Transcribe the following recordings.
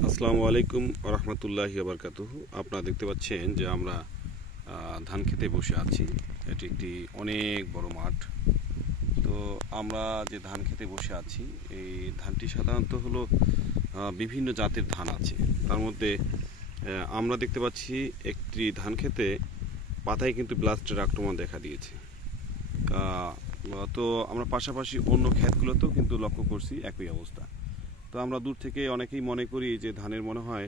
আসসালামু আলাইকুম রহমতুল্লাহি বারকাতুহু। আপনারা দেখতে পাচ্ছেন যে আমরা ধান খেতে বসে আছি। এটি একটি অনেক বড় মাঠ। তো আমরা যে ধান খেতে বসে আছি, এই ধানটি সাধারণত হলো বিভিন্ন জাতের ধান আছে। তার মধ্যে আমরা দেখতে পাচ্ছি একটি ধান খেতে পাতায় কিন্তু ব্লাস্টের আক্রমণ দেখা দিয়েছে। তো আমরা পাশাপাশি অন্য ক্ষেতগুলোতেও কিন্তু লক্ষ্য করছি একই অবস্থা। তো আমরা দূর থেকে অনেকেই মনে করি যে ধানের মনে হয়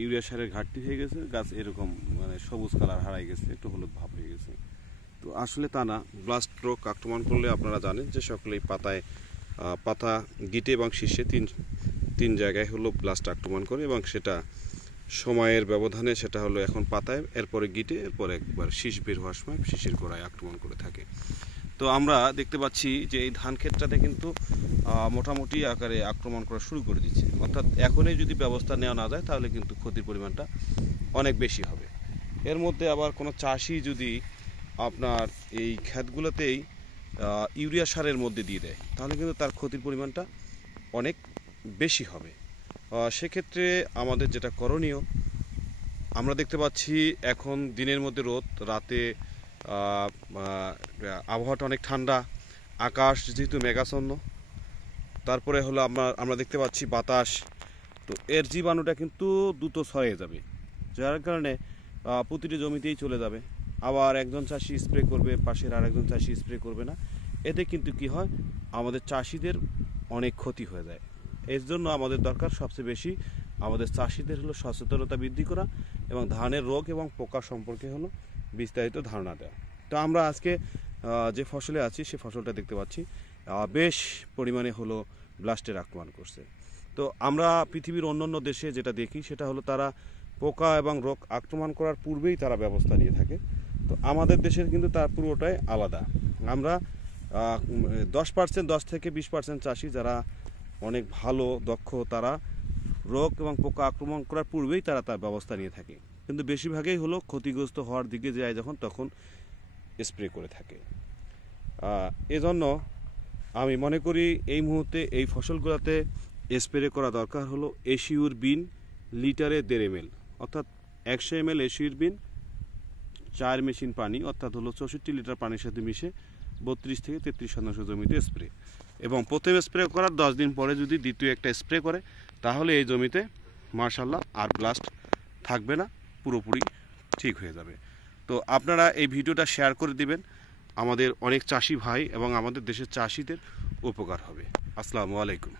ইউরিয়া সারের ঘাটতি হয়ে গেছে, গাছ এরকম মানে সবুজ কালার হারাই গেছে, একটু হলুদ ভাব হয়ে গেছে। তো আসলে তা না। ব্লাস্ট রোগ আক্রমণ করলে আপনারা জানেন যে সকলেই পাতা গিটে এবং শীর্ষে তিন জায়গায় হলো ব্লাস্ট আক্রমণ করে, এবং সেটা সময়ের ব্যবধানে সেটা হলো এখন পাতায়, এরপরে গিটে, এরপরে একবার শীষ বের হওয়ার সময় শীষের গোড়ায় আক্রমণ করে থাকে। তো আমরা দেখতে পাচ্ছি যে এই ধান ক্ষেতটাতে কিন্তু মোটামুটি আকারে আক্রমণ করা শুরু করে দিচ্ছে। অর্থাৎ এখনই যদি ব্যবস্থা নেওয়া না যায় তাহলে কিন্তু ক্ষতির পরিমাণটা অনেক বেশি হবে। এর মধ্যে আবার কোনো চাষি যদি আপনার এই ক্ষেতগুলোতেই ইউরিয়া সারের মধ্যে দিয়ে দেয় তাহলে কিন্তু তার ক্ষতির পরিমাণটা অনেক বেশি হবে। সেক্ষেত্রে আমাদের যেটা করণীয়, আমরা দেখতে পাচ্ছি এখন দিনের মধ্যে রোদ, রাতে আবহাওয়াটা অনেক ঠান্ডা, আকাশ যেহেতু মেঘাচ্ছন্ন, তারপরে হলো আমরা দেখতে পাচ্ছি বাতাস। তো এর জীবাণুটা কিন্তু দ্রুত ছড়িয়ে যাবে, যার কারণে প্রতিটি জমিতেই চলে যাবে। আবার একজন চাষি স্প্রে করবে, পাশের আরেকজন চাষি স্প্রে করবে না। এতে কিন্তু কি হয়, আমাদের চাষিদের অনেক ক্ষতি হয়ে যায়। এর জন্য আমাদের দরকার সবচেয়ে বেশি আমাদের চাষিদের হলো সচেতনতা বৃদ্ধি করা এবং ধানের রোগ এবং পোকা সম্পর্কে হলো বিস্তারিত ধারণা দেওয়া। তো আমরা আজকে যে ফসলে আছি সে ফসলটা দেখতে পাচ্ছি বেশ পরিমাণে হলো ব্লাস্টের আক্রমণ করছে। তো আমরা পৃথিবীর অন্যান্য দেশে যেটা দেখি সেটা হলো তারা পোকা এবং রোগ আক্রমণ করার পূর্বেই তারা ব্যবস্থা নিয়ে থাকে। তো আমাদের দেশের কিন্তু তার পুরোটাই আলাদা। আমরা 10 থেকে 20% চাষি যারা অনেক ভালো দক্ষ, তারা রোগ এবং পোকা আক্রমণ করার পূর্বেই তারা তার ব্যবস্থা নিয়ে থাকে, কিন্তু বেশিরভাগই হলো ক্ষতিগ্রস্ত হওয়ার দিকে যায় যখন তখন স্প্রে করে থাকে। এজন্য আমি মনে করি এই মুহূর্তে এই ফসলগুলোতে স্প্রে করা দরকার হলো এসিউর বিন লিটারে 1.5 ml, অর্থাৎ 100 ml এসিউর বিন 4 মেশিন পানি, অর্থাৎ হলো 64 লিটার পানির সাথে মিশে 32 থেকে 33% জমিতে স্প্রে। এবং প্রথম স্প্রে করার 10 দিন পরে যদি দ্বিতীয় একটা স্প্রে করে তাহলে এই জমিতে মাশাআল্লাহ আর ব্লাস্ট থাকবে না, পুরোপুরি ঠিক হয়ে যাবে। তো আপনারা এই ভিডিওটা শেয়ার করে দিবেন, আমাদের অনেক চাষি ভাই এবং আমাদের দেশের চাষিদের উপকার হবে। আসসালামু আলাইকুম।